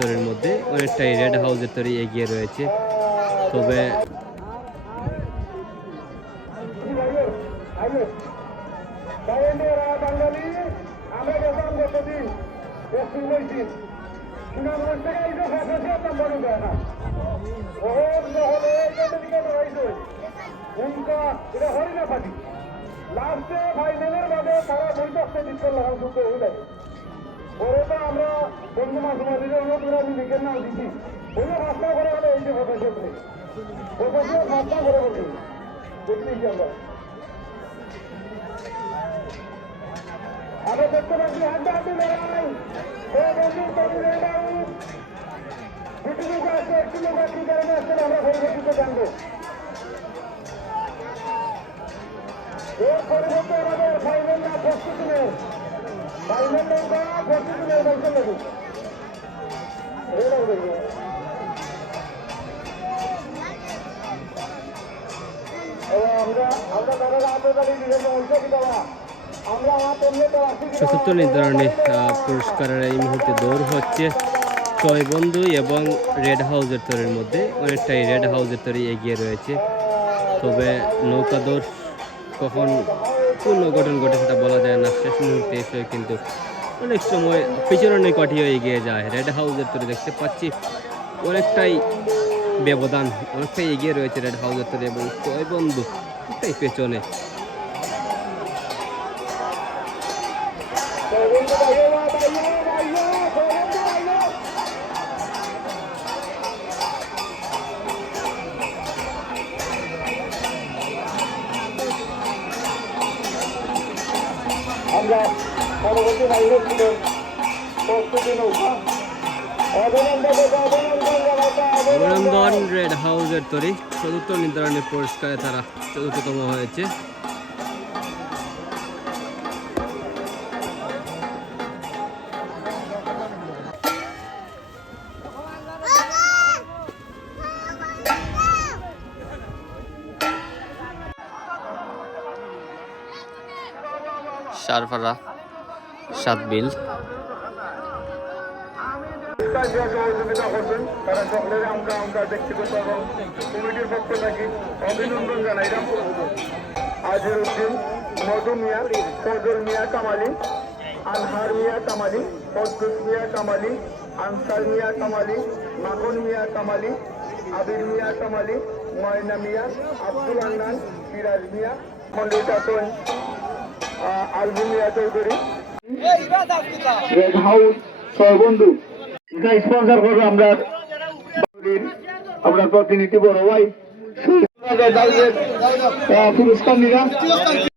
তৈরির মধ্যে অনেকটাই রেড হাউসের তৈরি এগিয়ে রয়েছে। তবে লাস্টে ফাইনালের বাদে তারা বৈঠকটা দিতে লাগাতে হয়ে পরে তো আমরা বন্ধু মাঝে মাঝে আমি লিখের নাম দিচ্ছি ওই রাস্তা করে হলে এই যে রাস্তা করে বলি দেখতেছি আমরা দেখতে পাচ্ছি হাড্ডাহাড্ডি লড়াই দুটি লোক আসছে একটি লোক কি কারণে আসছে আমরা পরিবর্তিত জানবো। এর পরিবর্তে আমাদের ফাইনাল না প্রস্তুতি নেই ফাইনাল নৌকা প্রস্তুতি নেই বলতে লাগি চতুর্থ নির্ধারণী পুরস্কারের এই মুহূর্তে দৌড় হচ্ছে ছয় বন্ধু এবং রেড হাউসের তৈরির মধ্যে অনেকটাই রেড হাউসের তৈরি এগিয়ে রয়েছে। তবে নৌকা দৌড় কখন পূর্ণ গঠন ঘটে সেটা বলা যায় না। শেষ মুহূর্তে এসে কিন্তু অনেক সময় পিছনের নিকটও এগিয়ে যায়। রেড হাউসের তৈরি দেখতে পাচ্ছি অনেকটাই ব্যবধান, অনেকটাই এগিয়ে রয়েছে রেড হাউসের তৈরি এবং ছয় বন্ধু অনেকটাই পেছনে। আমরা পরবর্তী বাইরে ছিল প্রস্তুতি নৌকা অভিনন্দন রেড হাউসের তৈরি চতুর্থ নির্ধারণী পুরস্কারে তারা চতুর্থতম হয়েছে। সারফারা সাতবিল সহযোগিতা করবেন তারা সকলের আমরা ব্যক্তিগত এবং কমিটির পক্ষ থেকে অভিনন্দন জানাইলাম। আজির উদ্দিন, মধু মিয়া, ফজল মিয়া কামালি, আনহার মিয়া কামালি, পদ্মুস মিয়া কামালি, আনসার মিয়া কামালি, মাখন মিয়া কামালি, আবির মিয়া কামালি, ময়না মিয়া, আব্দুল আন্নান, সিরাজ মিয়া, মল্লিক হাসান, আলবু মিয়া চৌধুরী, রেড হাউস সহবন্ধু স্পন্সর করবো আমরা প্রতিনিধি বড় ভাই পুরস্কার নিলাম।